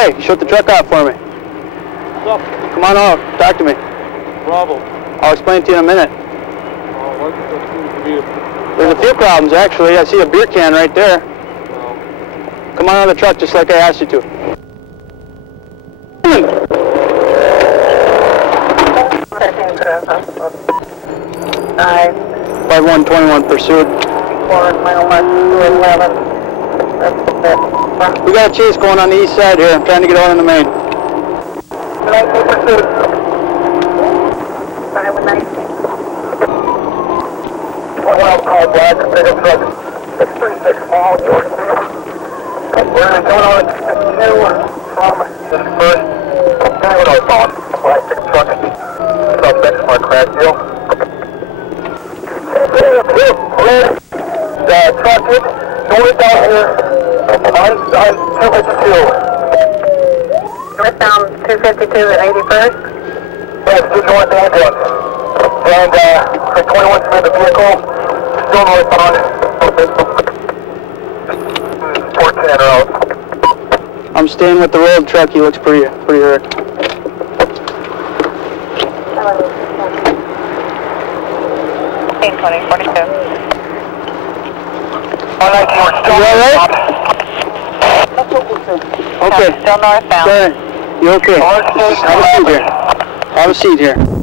Hey, shut the truck off for me. What's up? Come on out, talk to me. Bravo. I'll explain to you in a minute. What seems to be a... There's a few problems, actually. I see a beer can right there. Come on out of the truck just like I asked you to. 5121 pursuit. We got a chase going on the east side here. I'm trying to get out on the main. 19 pursuit. 519. 21 call black, pickup truck 636 small, Georgia. We're going on to from the first. What I thought, black pickup truck. Suspect for a crash deal. The truck is going down here on 252. Northbound 252 at 81st? Yes, just north ambulance. And 21 for the vehicle, still northbound. 14 road. I'm staying with the road truck. He looks pretty hurt. Team 2042. All right, George, still You all right? northbound. Okay. Still northbound. Sorry. You okay? Have a seat here. Have a seat here.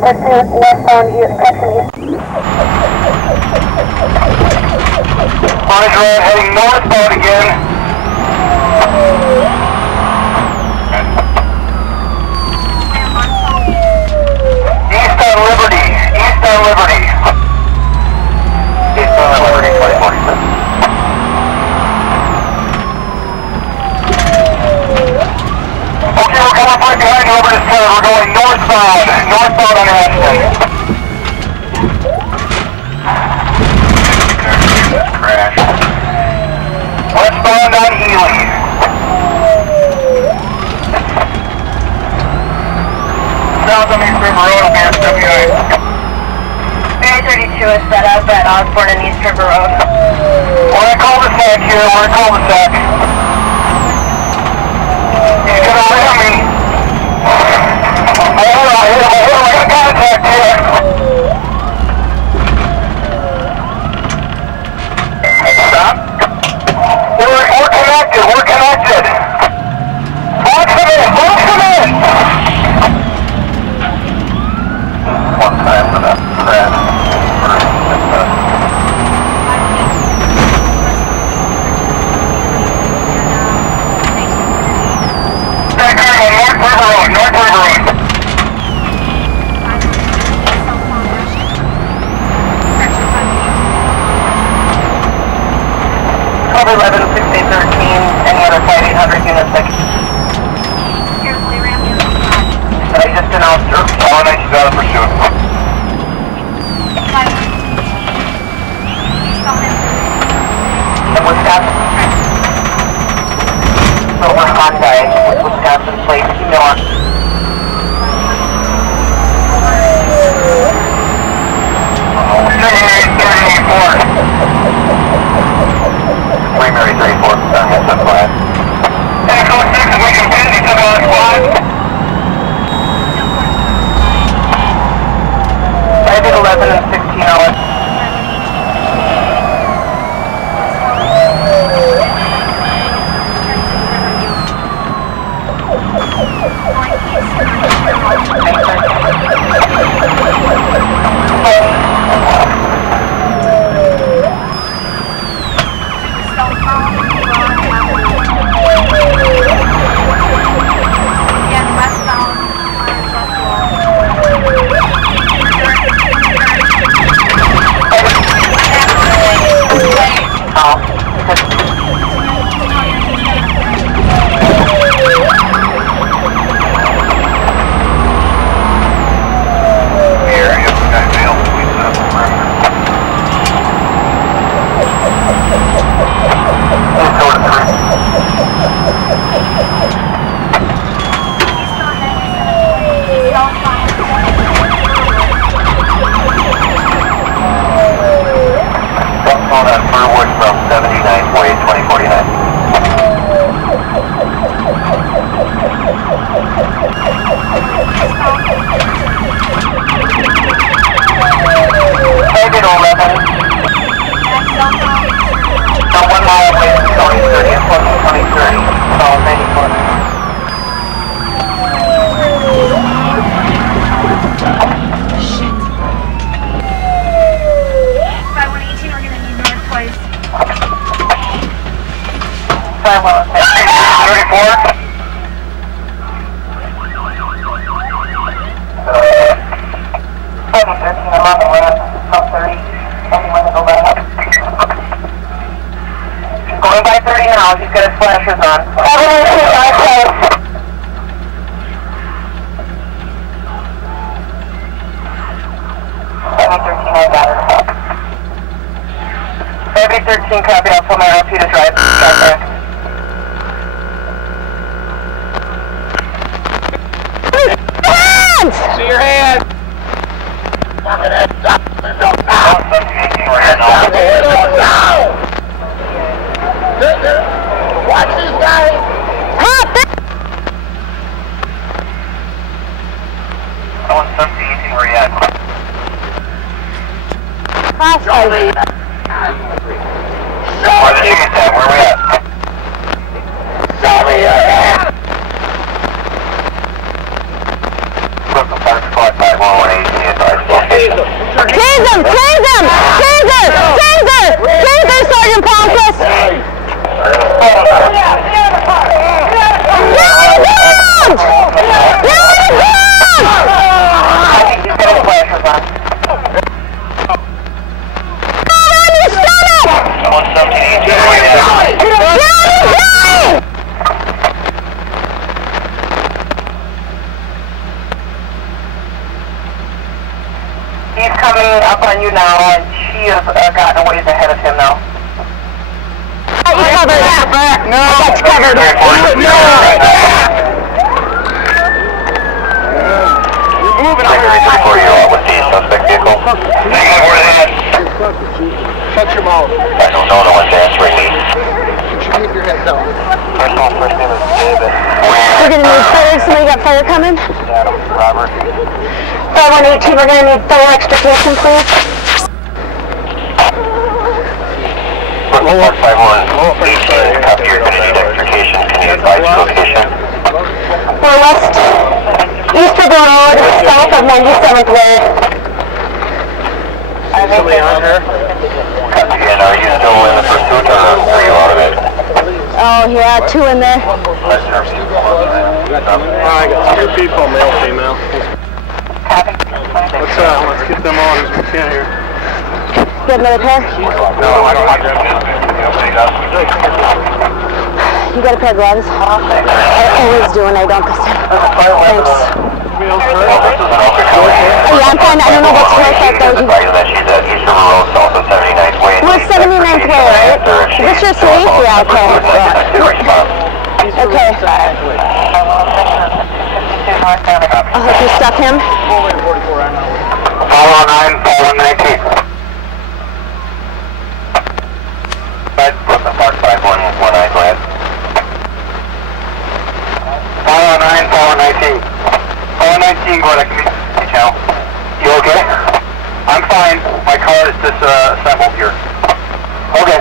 Westbound east, section east. Roger, heading northbound again. East on Liberty, east on Liberty. East on Liberty, 2040. Okay, we're coming right behind you over this curve. We're going northbound on Ashton. Crash. Westbound on Ely. South on East River Road will be SWI. Area 32 is set up at Osborne and East River Road. We're in cul-de-sac here, we're in cul-de-sac. He's gonna ram me. Hold on, I got contact here. Stop. We're connected. Box them in. One time for that crash. North River Road. Cover 11, 16, 13, any other 5800 units that I just announced her. Oh, nice, she's out of pursuit. And Wisconsin. Silver Hyundai with Wisconsin plate, Miller. 334, yes, that's fine. Echo 6, we can pin each other on squad. I did 11 and 16 hours. Area, 13, copy. I'll pull my LP to drive back. See your hands! Watch these guys! Someone 17, where you at? Charlie! Where the chickens at? Where we at? Show me your hand! Brooklyn Park Squad 51118 advised location. Taser! Taser! Taser! Taser! Taser, Sergeant Palmquist! He's coming up on you now, and she has gotten a ways ahead of him now. Got you covered. No! I got you covered. No! You're moving out here. 334, you're out with the suspect vehicle. Negative, where they at? Shut your mouth. I don't know, no one's answering me. Keep your head down. First name is David. We're gonna need fire. Somebody got fire coming? Adam, Robert. 5118, we're gonna need fire extrication, please. Brooklyn Park 51118, copy, you're gonna need extrication. Can you advise your location? We're west Eastern Road, south of 97th Road. Somebody on here? Copy, and are you still in the pursuit, or are you out of it? Oh yeah, two in there. I got two people, male, female. Let's get them on as we can here. Get another pair? No, I don't like that. Nobody does. You got a pair of gloves? I always do, and I don't this time. Thanks. Yeah, I'm fine. I don't know what's perfect though. We're 79th Way, right? Is this your suite? Yeah, okay. Okay. I'll help you stuff him. Follow 9, follow 19. Brooklyn Park 5119, go ahead. Follow 9, follow 19. Follow 19, go ahead, hey, channel. You okay? I'm fine. My car is disassembled here. Okay.